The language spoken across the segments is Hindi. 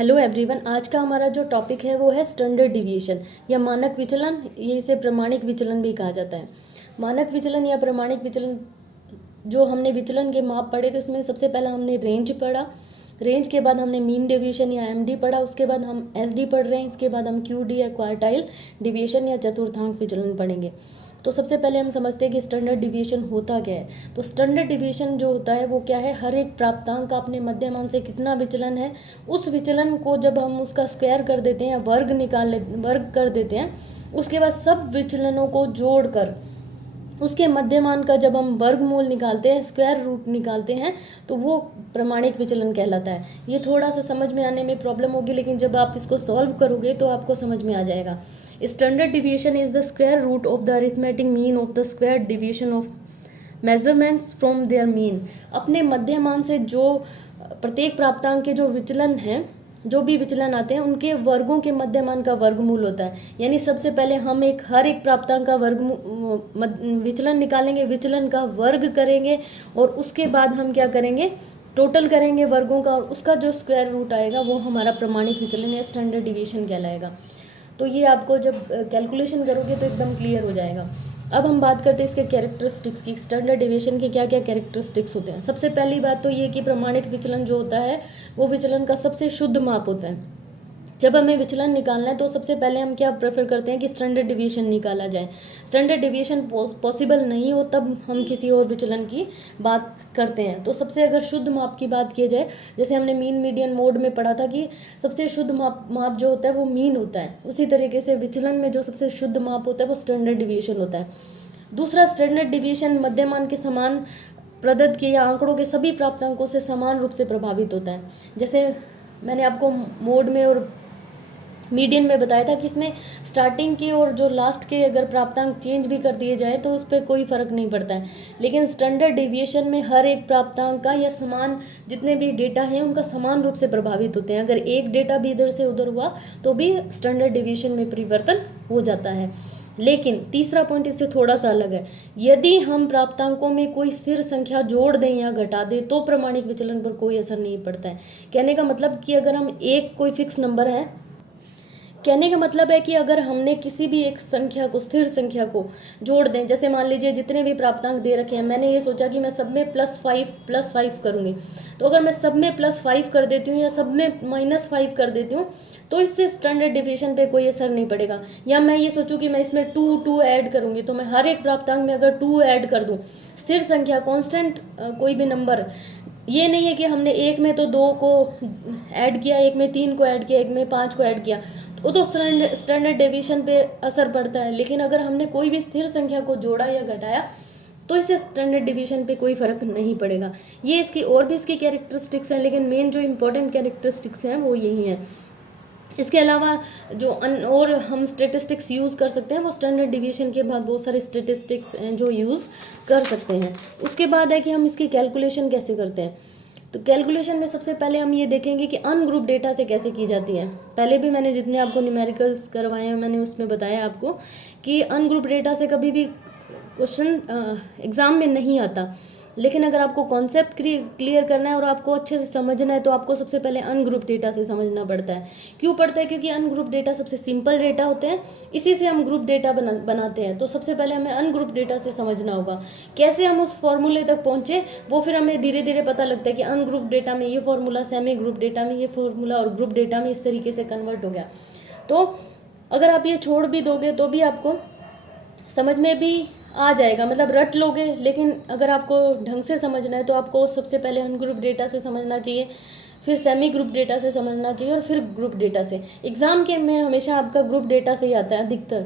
हेलो एवरीवन, आज का हमारा जो टॉपिक है वो है स्टैंडर्ड डिविएशन या मानक विचलन। ये इसे प्रमाणिक विचलन भी कहा जाता है। मानक विचलन या प्रमाणिक विचलन, जो हमने विचलन के माप पढ़े थे उसमें सबसे पहला हमने रेंज पढ़ा। रेंज के बाद हमने मीन डेविएशन या एमडी पढ़ा। उसके बाद हम एसडी पढ़ रहे हैं। इसके बाद हम क्यूडी या क्वार्टाइल डिविएशन या चतुर्थांक विचलन पढ़ेंगे। तो सबसे पहले हम समझते हैं कि स्टैंडर्ड डिविएशन होता क्या है। तो स्टैंडर्ड डिविएशन जो होता है वो क्या है, हर एक प्राप्तांक का अपने मध्यमान से कितना विचलन है, उस विचलन को जब हम उसका स्क्वायर कर देते हैं या वर्ग कर देते हैं, उसके बाद सब विचलनों को जोड़कर उसके मध्यमान का जब हम वर्गमूल निकालते हैं, स्क्वायर रूट निकालते हैं, तो वो प्रमाणिक विचलन कहलाता है। ये थोड़ा सा समझ में आने में प्रॉब्लम होगी, लेकिन जब आप इसको सॉल्व करोगे तो आपको समझ में आ जाएगा। Standard deviation is the square root of the arithmetic mean of the square deviation of measurements from their mean. अपने मध्यमान से जो प्रत्येक प्राप्तांक के जो विचलन हैं, जो भी विचलन आते हैं, उनके वर्गों के मध्यमान का वर्गमूल होता है। यानी सबसे पहले हम हर एक प्राप्तांक का विचलन निकालेंगे, विचलन का वर्ग करेंगे, और उसके बाद हम क्या करेंगे, टोटल करेंगे वर्गों का, और उसका जो स्क्वायर रूट आएगा वो हमारा प्रमाणिक विचलन या स्टैंडर्ड डिविएशन कहलाएगा। तो ये आपको जब कैलकुलेशन करोगे तो एकदम क्लियर हो जाएगा। अब हम बात करते हैं इसके कैरेक्टरिस्टिक्स की। स्टैंडर्ड डिविएशन के क्या क्या कैरेक्टरिस्टिक्स होते हैं। सबसे पहली बात तो ये कि प्रमाणिक विचलन जो होता है वो विचलन का सबसे शुद्ध माप होता है। जब हमें विचलन निकालना है तो सबसे पहले हम क्या प्रेफर करते हैं कि स्टैंडर्ड डिविएशन निकाला जाए। स्टैंडर्ड डिविएशन पॉसिबल नहीं हो तब हम किसी और विचलन की बात करते हैं। तो सबसे अगर शुद्ध माप की बात की जाए, जैसे हमने मीन मीडियन मोड में पढ़ा था कि सबसे शुद्ध माप जो होता है वो मीन होता है, उसी तरीके से विचलन में जो सबसे शुद्ध माप होता है वो स्टैंडर्ड डिविएशन होता है। दूसरा, स्टैंडर्ड डिविएशन मध्यमान के समान प्रदत्त के या आंकड़ों के सभी प्राप्तांकों से समान रूप से प्रभावित होता है। जैसे मैंने आपको मोड में और मीडियन में बताया था कि इसमें स्टार्टिंग के और जो लास्ट के अगर प्राप्तांक चेंज भी कर दिए जाए तो उस पर कोई फ़र्क नहीं पड़ता है, लेकिन स्टैंडर्ड डेविएशन में हर एक प्राप्तांक का या समान जितने भी डेटा हैं उनका समान रूप से प्रभावित होते हैं। अगर एक डेटा भी इधर से उधर हुआ तो भी स्टैंडर्ड डेविएशन में परिवर्तन हो जाता है। लेकिन तीसरा पॉइंट इससे थोड़ा सा अलग है। यदि हम प्राप्तांकों में कोई स्थिर संख्या जोड़ दें या घटा दें तो प्रमाणिक विचलन पर कोई असर नहीं पड़ता है। कहने का मतलब कि अगर हम कोई फिक्स नंबर है, कहने का मतलब है कि अगर हमने किसी भी एक संख्या को, स्थिर संख्या को जोड़ दें, जैसे मान लीजिए जितने भी प्राप्तांक दे रखे हैं, मैंने ये सोचा कि मैं सब में +5 करूँगी, तो अगर मैं सब में +5 कर देती हूँ या सब में -5 कर देती हूँ तो इससे स्टैंडर्ड डिविएशन पे कोई असर नहीं पड़ेगा। या मैं ये सोचूं कि मैं इसमें 2 ऐड करूँगी, तो मैं हर एक प्राप्तांक में अगर 2 ऐड कर दूँ, स्थिर संख्या कांस्टेंट कोई भी नंबर, ये नहीं है कि हमने एक में तो 2 को ऐड किया, एक में 3 को ऐड किया, एक में 5 को ऐड किया, तो स्टैंडर्ड डेविएशन पे असर पड़ता है। लेकिन अगर हमने कोई भी स्थिर संख्या को जोड़ा या घटाया तो इससे स्टैंडर्ड डिवीजन पे कोई फर्क नहीं पड़ेगा। ये इसकी और भी इसकी कैरेक्टरिस्टिक्स हैं, लेकिन मेन जो इम्पोर्टेंट कैरेक्टरिस्टिक्स हैं वो यही हैं। इसके अलावा जो और हम स्टेटिस्टिक्स यूज़ कर सकते हैं, वो स्टैंडर्ड डिवीएशन के बाद बहुत सारे स्टेटिस्टिक्स हैं जो यूज़ कर सकते हैं। उसके बाद है कि हम इसकी कैलकुलेशन कैसे करते हैं। तो कैलकुलेशन में सबसे पहले हम ये देखेंगे कि अनग्रुप डेटा से कैसे की जाती है। पहले भी मैंने जितने आपको न्यूमेरिकल्स करवाए हैं मैंने उसमें बताया आपको कि अनग्रुप डेटा से कभी भी क्वेश्चन एग्ज़ाम में नहीं आता, लेकिन अगर आपको कॉन्सेप्ट क्लियर करना है और आपको अच्छे से समझना है तो आपको सबसे पहले अनग्रुप डेटा से समझना पड़ता है। क्यों पड़ता है? क्योंकि अनग्रुप डेटा सबसे सिंपल डेटा होते हैं, इसी से हम ग्रुप डेटा बनाते हैं। तो सबसे पहले हमें अनग्रुप डेटा से समझना होगा। कैसे हम उस फॉर्मूले तक पहुँचे वो फिर हमें धीरे धीरे पता लगता है कि अनग्रुप डेटा में ये फॉर्मूला, सेमी ग्रुप डेटा में ये फॉर्मूला, और ग्रुप डेटा में इस तरीके से कन्वर्ट हो गया। तो अगर आप ये छोड़ भी दोगे तो भी आपको समझ में भी आ जाएगा, मतलब रट लोगे। लेकिन अगर आपको ढंग से समझना है तो आपको सबसे पहले अनग्रुप डेटा से समझना चाहिए, फिर सेमी ग्रुप डेटा से समझना चाहिए, और फिर ग्रुप डेटा से। एग्ज़ाम के में हमेशा आपका ग्रुप डेटा से ही आता है अधिकतर।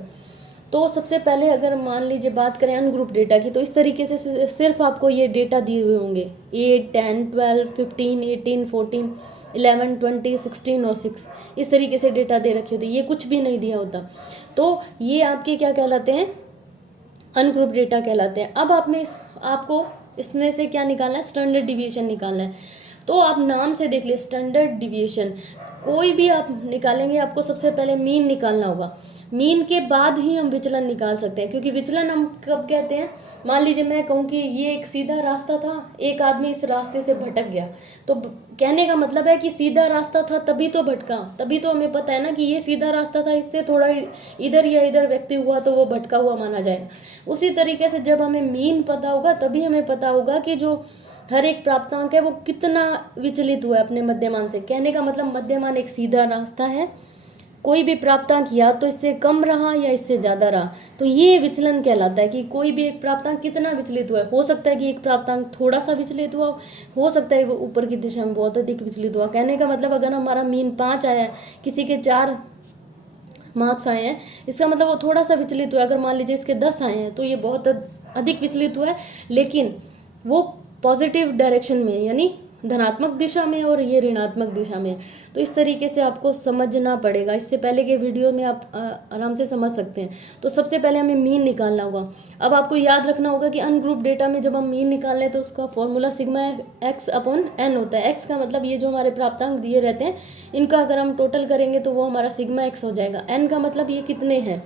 तो सबसे पहले अगर मान लीजिए बात करें अनग्रुप डेटा की, तो इस तरीके से सिर्फ आपको ये डेटा दिए हुए होंगे 8, 10, 12, 15, 18, 14, 11, 20, 16 और 6, इस तरीके से डेटा दे रखे होते, ये कुछ भी नहीं दिया होता। तो ये आपके क्या कहलाते हैं, अनग्रुप डेटा कहलाते हैं। अब आपको इसमें से क्या निकालना है, स्टैंडर्ड डिविएशन निकालना है। तो आप नाम से देख ले, स्टैंडर्ड डिविएशन कोई भी आप निकालेंगे आपको सबसे पहले मीन निकालना होगा। मीन के बाद ही हम विचलन निकाल सकते हैं, क्योंकि विचलन हम कब कहते हैं, मान लीजिए मैं कहूँ कि ये एक सीधा रास्ता था, एक आदमी इस रास्ते से भटक गया, तो कहने का मतलब है कि सीधा रास्ता था तभी तो भटका, तभी तो हमें पता है ना कि ये सीधा रास्ता था, इससे थोड़ा इधर या इधर व्यक्ति हुआ तो वो भटका हुआ माना जाएगा। उसी तरीके से जब हमें मीन पता होगा तभी हमें पता होगा कि जो हर एक प्राप्तांक है वो कितना विचलित हुआ है अपने मध्यमान से। कहने का मतलब मध्यमान एक सीधा रास्ता है, कोई भी प्राप्तांक या तो इससे कम रहा या इससे ज़्यादा रहा, तो ये विचलन कहलाता है कि कोई भी एक प्राप्तांक कितना विचलित हुआ है। हो सकता है कि एक प्राप्तांक थोड़ा सा विचलित हुआ, हो सकता है वो ऊपर की दिशा में बहुत अधिक विचलित हुआ। कहने का मतलब अगर हमारा मीन 5 आया है, किसी के 4 मार्क्स आए हैं, इसका मतलब वो थोड़ा सा विचलित हुआ। अगर मान लीजिए इसके 10 आए हैं तो ये बहुत अधिक विचलित हुआ है, लेकिन वो पॉजिटिव डायरेक्शन में यानी धनात्मक दिशा में और ये ऋणात्मक दिशा में। तो इस तरीके से आपको समझना पड़ेगा, इससे पहले के वीडियो में आप आराम से समझ सकते हैं। तो सबसे पहले हमें मीन निकालना होगा। अब आपको याद रखना होगा कि अनग्रुप डेटा में जब हम मीन निकाल लें तो उसका formula sigma x upon n होता है। एक्स का मतलब ये जो हमारे प्राप्तांक दिए रहते हैं इनका अगर हम टोटल करेंगे तो वो हमारा सिग्मा एक्स हो जाएगा। एन का मतलब ये कितने हैं,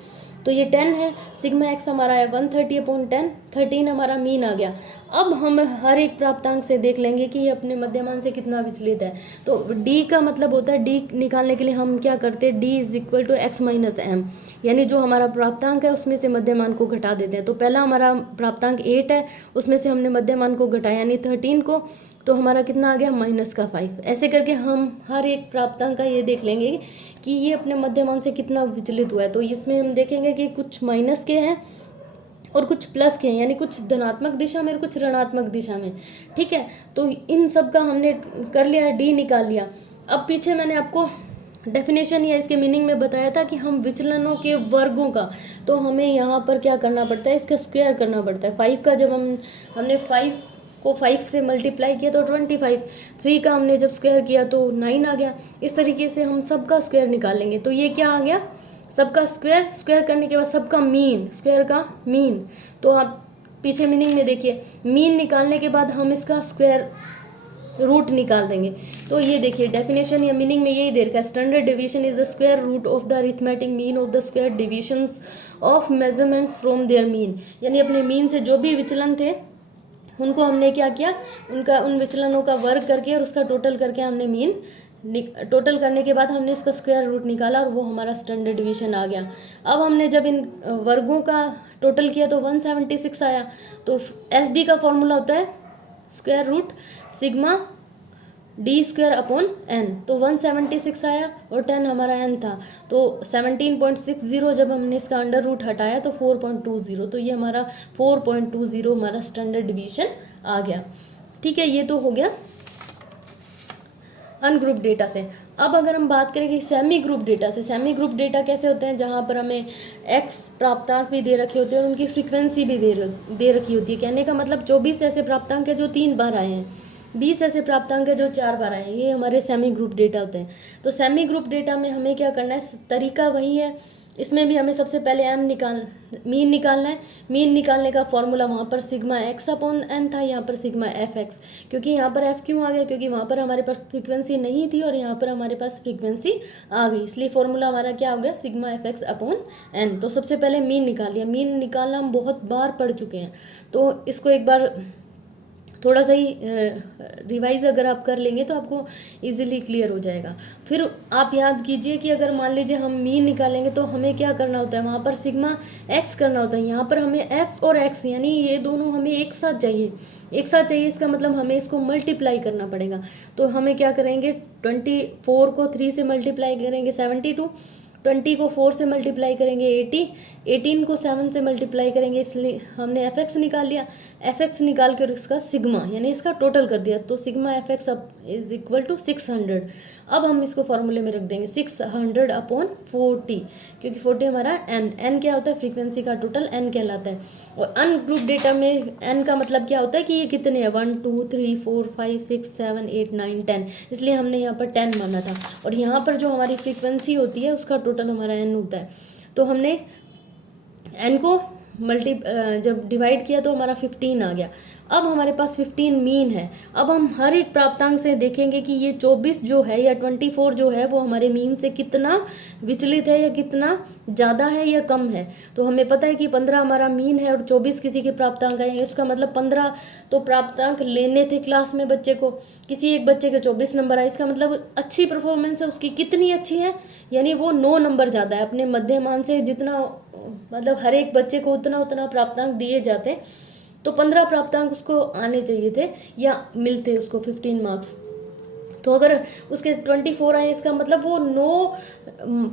तो ये 10 है, सिग्मा एक्स हमारा है 130 अपॉन 10, 13 हमारा मीन आ गया। अब हम हर एक प्राप्तांक से देख लेंगे कि ये अपने मध्यमान से कितना विचलित है। तो डी का मतलब होता है, डी निकालने के लिए हम क्या करते हैं, D is equal to x minus M, यानी जो हमारा प्राप्तांक है उसमें से मध्यमान को घटा देते हैं। तो पहला हमारा प्राप्तांक 8 है, उसमें से हमने मध्यमान को घटाया यानी 13 को, तो हमारा कितना आ गया माइनस का 5। ऐसे करके हम हर एक प्राप्तांक का ये देख लेंगे कि ये अपने मध्यमान से कितना विचलित हुआ है। तो इसमें हम देखेंगे कि कुछ माइनस के हैं और कुछ प्लस के हैं, यानी कुछ धनात्मक दिशा में और कुछ ऋणात्मक दिशा में। ठीक है, तो इन सब का हमने कर लिया, डी निकाल लिया। अब पीछे मैंने आपको डेफिनेशन या इसके मीनिंग में बताया था कि हम विचलनों के वर्गों का, तो हमें यहाँ पर क्या करना पड़ता है, इसका स्क्वायर करना पड़ता है। 5 का जब हमने 5 को 5 से मल्टीप्लाई किया तो 25, 3 का हमने जब स्क्वायर किया तो 9 आ गया। इस तरीके से हम सबका स्क्वायर निकालेंगे। तो ये क्या आ गया, सबका स्क्वायर, स्क्वायर करने के बाद सबका मीन, स्क्वायर का मीन। तो आप पीछे मीनिंग में देखिए, मीन निकालने के बाद हम इसका स्क्वायर रूट निकाल देंगे। तो ये देखिए डेफिनेशन या मीनिंग में यही दे रखा है, standard division is the square root of the arithmetic mean of the square divisions of measurements from their mean, यानी अपने मीन से जो भी विचलन थे उनको हमने क्या किया, उन विचलनों का वर्ग करके और उसका टोटल करके हमने मीन टोटल करने के बाद हमने इसका स्क्वायर रूट निकाला और वो हमारा स्टैंडर्ड डिवीजन आ गया। अब हमने जब इन वर्गों का टोटल किया तो 176 आया। तो एस डी का फॉर्मूला होता है square root sigma D square upon n, तो 176 आया और 10 हमारा एन था, तो 17.60 जब हमने इसका अंडर रूट हटाया तो 4.20, तो ये हमारा 4.20 हमारा स्टैंडर्ड डिवीजन आ गया। ठीक है, ये तो हो गया अनग्रुप डेटा से। अब अगर हम बात करें कि सेमी ग्रुप डेटा से, सेमी ग्रुप डेटा कैसे होते हैं, जहाँ पर हमें एक्स प्राप्तांक भी दे रखे होते हैं और उनकी फ्रीक्वेंसी भी दे रखी होती है। कहने का मतलब 24 ऐसे प्राप्तांक है जो 3 बार आए हैं, 20 ऐसे प्राप्तांक है जो 4 बार आए हैं, ये हमारे सेमी ग्रुप डेटा होते हैं। तो सेमी ग्रुप डेटा में हमें क्या करना है, तरीका वही है, इसमें भी हमें सबसे पहले मीन निकालना है। मीन निकालने का फॉर्मूला वहाँ पर सिग्मा एक्स अपॉन एन था, यहाँ पर सिग्मा एफ एक्स। क्योंकि यहाँ पर एफ क्यों आ गया, क्योंकि वहाँ पर हमारे पास फ्रीक्वेंसी नहीं थी और यहाँ पर हमारे पास फ्रीक्वेंसी आ गई, इसलिए फॉर्मूला हमारा क्या हो गया, sigma f x upon n. तो सबसे पहले मीन निकाल लिया। मीन निकालना हम बहुत बार पढ़ चुके हैं, तो इसको एक बार थोड़ा सा ही रिवाइज अगर आप कर लेंगे तो आपको इजीली क्लियर हो जाएगा। फिर आप याद कीजिए कि अगर मान लीजिए हम मीन निकालेंगे तो हमें क्या करना होता है, वहाँ पर सिग्मा एक्स करना होता है। यहाँ पर हमें एफ और एक्स यानी ये दोनों हमें एक साथ चाहिए, इसका मतलब हमें इसको मल्टीप्लाई करना पड़ेगा। तो हमें क्या करेंगे, 24 को 3 से मल्टीप्लाई करेंगे 72, 20 को 4 से मल्टीप्लाई करेंगे 80, 18 को 7 से मल्टीप्लाई करेंगे, इसलिए हमने एफ एक्स निकाल लिया। एफ एक्स निकाल कर इसका सिग्मा यानी इसका टोटल कर दिया, तो सिग्मा एफ एक्स अब इज इक्वल टू 600। अब हम इसको फॉर्मूले में रख देंगे 600 अपॉन 40, क्योंकि 40 हमारा एन क्या होता है, फ्रीक्वेंसी का टोटल एन कहलाता है। और अनग्रुप डेटा में एन का मतलब क्या होता है कि ये कितने हैं, 1 2 3 4 5 6 7 8 9 10, इसलिए हमने यहाँ पर 10 माना था। और यहाँ पर जो हमारी फ्रीक्वेंसी होती है उसका टोटल हमारा एन होता है। तो हमने एन को जब डिवाइड किया तो हमारा 15 आ गया। अब हमारे पास 15 मीन है। अब हम हर एक प्राप्तांक से देखेंगे कि ये 24 जो है या 24 जो है वो हमारे मीन से कितना विचलित है या कितना ज़्यादा है या कम है। तो हमें पता है कि 15 हमारा मीन है और 24 किसी के प्राप्तांक है। इसका मतलब 15 तो प्राप्तांक लेने थे क्लास में बच्चे को, किसी एक बच्चे के 24 नंबर आए, इसका मतलब अच्छी परफॉर्मेंस है उसकी। कितनी अच्छी है, यानी वो 9 नंबर ज़्यादा है अपने मध्यमान से। जितना मतलब हर एक बच्चे को उतना उतना प्राप्तांक दिए जाते, तो 15 प्राप्तांक उसको आने चाहिए थे या मिलते उसको 15 मार्क्स। तो अगर उसके 24 आए, इसका मतलब वो 9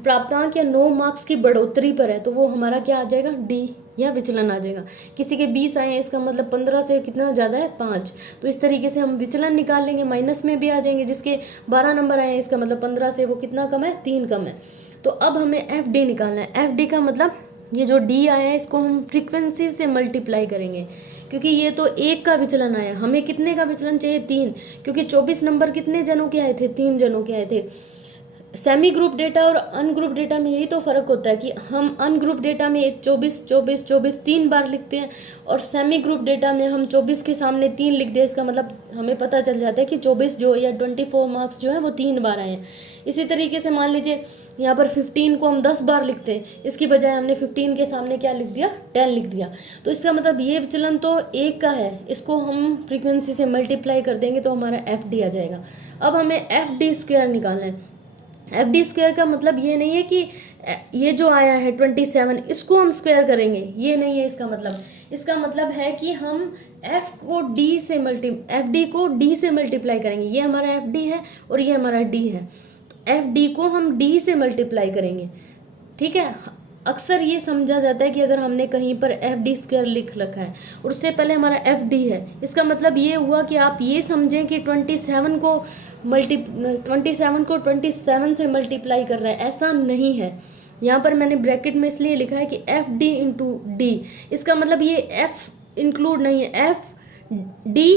प्राप्तांक या 9 मार्क्स की बढ़ोतरी पर है, तो वो हमारा क्या आ जाएगा, डी या विचलन आ जाएगा। किसी के 20 आए हैं, इसका मतलब 15 से कितना ज़्यादा है, 5। तो इस तरीके से हम विचलन निकाल लेंगे, माइनस में भी आ जाएंगे। जिसके 12 नंबर आए हैं, इसका मतलब 15 से वो कितना कम है, 3 कम है। तो अब हमें एफ डी निकालना है। एफ डी का मतलब ये जो डी आया है इसको हम फ्रीक्वेंसी से मल्टीप्लाई करेंगे, क्योंकि ये तो 1 का विचलन आया, हमें कितने का विचलन चाहिए, 3, क्योंकि 24 नंबर कितने जनों के आए थे, 3 जनों के आए थे। सेमी ग्रुप डेटा और अनग्रुप डेटा में यही तो फ़र्क होता है कि हम अनग्रुप डेटा में 24 24 24 3 बार लिखते हैं और सेमी ग्रुप डेटा में हम 24 के सामने 3 लिख दें। इसका मतलब हमें पता चल जाता है कि 24 जो या 24 मार्क्स जो है वो 3 बार आए हैं। इसी तरीके से मान लीजिए यहाँ पर 15 को हम 10 बार लिखते हैं, इसकी बजाय हमने 15 के सामने क्या लिख दिया, 10 लिख दिया। तो इसका मतलब ये विचलन तो 1 का है, इसको हम फ्रीक्वेंसी से मल्टीप्लाई कर देंगे तो हमारा एफ डी आ जाएगा। अब हमें एफ डी स्क्वायर निकालना है। एफ डी स्क्वायर का मतलब ये नहीं है कि ये जो आया है 27 इसको हम स्क्वायर करेंगे, ये नहीं है इसका मतलब। इसका मतलब है कि हम एफ डी को डी से मल्टीप्लाई करेंगे। ये हमारा एफ डी है और ये हमारा डी है, एफ डी को हम डी से मल्टीप्लाई करेंगे, ठीक है। अक्सर ये समझा जाता है कि अगर हमने कहीं पर एफ डी स्क्वायर लिख रखा है और उससे पहले हमारा एफ डी है, इसका मतलब ये हुआ कि आप ये समझें कि 27 को 27 से मल्टीप्लाई कर रहा है, ऐसा नहीं है। यहाँ पर मैंने ब्रैकेट में इसलिए लिखा है कि एफ डी इंटू डी, इसका मतलब ये एफ इंक्लूड नहीं है, एफ डी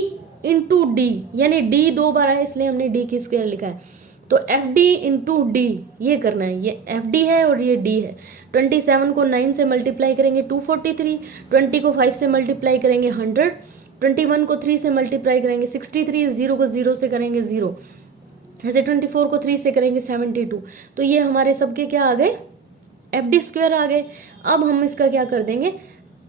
इंटू डी, यानी डी 2 बार आया इसलिए हमने डी की स्क्वायर लिखा है। तो एफ डी इंटू डी ये करना है, ये एफ डी है और ये डी है। 27 को 9 से मल्टीप्लाई करेंगे 243, 20 को 5 से मल्टीप्लाई करेंगे 100, 21 को 3 से मल्टीप्लाई करेंगे 63, 0 को 0 से करेंगे 0, ऐसे 24 को 3 से करेंगे 72। तो ये हमारे सबके क्या आ गए, एफ डी स्क्वायर आ गए। अब हम इसका क्या कर देंगे,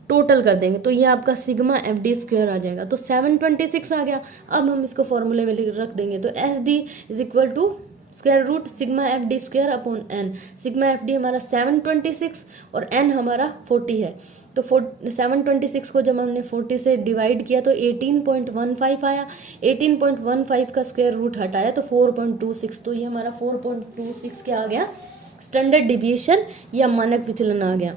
टोटल कर देंगे, तो ये आपका सिग्मा एफ डी स्क्वायर आ जाएगा। तो 726 आ गया। अब हम इसको फॉर्मूले में रख देंगे, तो S D is equal to square root sigma f D square upon n. Sigma f D हमारा 726 और एन हमारा 40 है। तो 726 को जब हमने 40 से डिवाइड किया तो 18.15 आया। 18.15 का स्क्वायर रूट हटाया तो 4.26, तो ये हमारा 4.26 क्या आ गया, स्टैंडर्ड डिविएशन या मानक विचलन आ गया।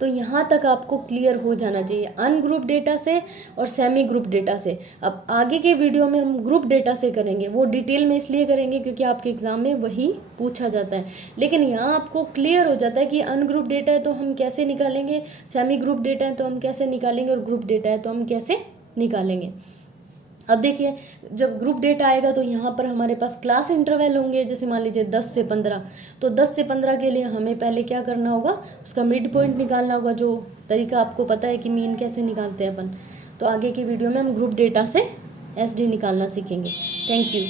तो यहाँ तक आपको क्लियर हो जाना चाहिए अनग्रुप डेटा से और सेमी ग्रुप डेटा से। अब आगे के वीडियो में हम ग्रुप डेटा से करेंगे, वो डिटेल में इसलिए करेंगे क्योंकि आपके एग्जाम में वही पूछा जाता है। लेकिन यहाँ आपको क्लियर हो जाता है कि अनग्रुप डेटा है तो हम कैसे निकालेंगे, सेमी ग्रुप डेटा है तो हम कैसे निकालेंगे, और ग्रुप डेटा है तो हम कैसे निकालेंगे। अब देखिए जब ग्रुप डेटा आएगा तो यहाँ पर हमारे पास क्लास इंटरवल होंगे, जैसे मान लीजिए 10 से 15। तो 10 से 15 के लिए हमें पहले क्या करना होगा, उसका मिड पॉइंट निकालना होगा, जो तरीका आपको पता है कि मीन कैसे निकालते हैं अपन। तो आगे की वीडियो में हम ग्रुप डेटा से एसडी निकालना सीखेंगे। Thank you.